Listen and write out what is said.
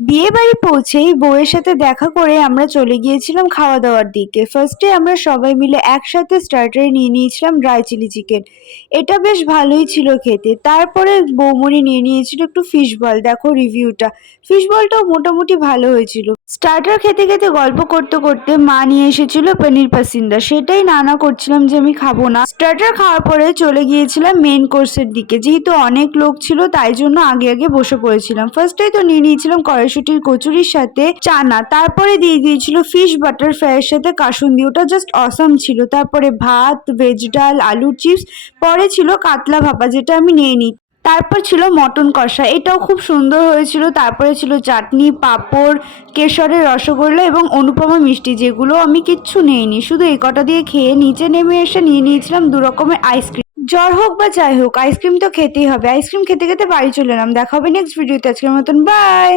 বিয়ে বাড়ি পৌঁছেই বউয়ের সাথে দেখা করে আমরা চলে গিয়েছিলাম খাওয়া দাওয়ার দিকে। ফার্স্টে আমরা সবাই মিলে একসাথে স্টার্টারে নিয়ে নিয়েছিলাম ড্রাই চিলি চিকেন। এটা বেশ ভালোই ছিল খেতে। তারপরে বৌমনি নিয়ে নিয়েছিল একটু ফিশ বল। দেখো রিভিউটা। ফিশ বলটাও মোটামুটি ভালো হয়েছিল। স্টার্টার খেতে খেতে গল্প করতে করতে মা নিয়ে এসেছিল পনির পাসিন্দা। সেটাই নানা করছিলাম যে আমি খাবো না। স্টার্টার খাওয়ার পরে চলে গিয়েছিলাম মেন কোর্সের দিকে। যেহেতু অনেক লোক ছিল তাই জন্য আগে আগে বসে পড়েছিলাম। ফার্স্টেই তো নিয়ে নিয়েছিলাম কড়াইশুটির কচুরির সাথে চানা, তারপরে দিয়ে দিয়েছিল ফিশ বাটার ফ্রাইয়ের সাথে কাসুন্দি। ওটা জাস্ট অসাম ছিল। তারপরে ভাত, ভেজ ডাল, আলুর চিপস, পরে ছিল কাতলা ভাপা যেটা আমি নিয়ে নিই। তারপর ছিল মটন কষা, এটাও খুব সুন্দর হয়েছিল। তারপরে ছিল চাটনি, পাঁপড়, কেশরের রসগোল্লা এবং অনুপমা মিষ্টি, যেগুলো আমি কিচ্ছু নেইনি। শুধু এই কটা দিয়ে খেয়ে নিচে নেমে এসে নিয়ে নিয়েছিলাম 2 রকমের আইসক্রিম। জ্বর হোক বা যাই হোক আইসক্রিম তো খেতেই হবে। আইসক্রিম খেতে খেতে বাড়ি চলে এলাম। দেখা হবে নেক্সট ভিডিওতে। আজকের মতন বাই।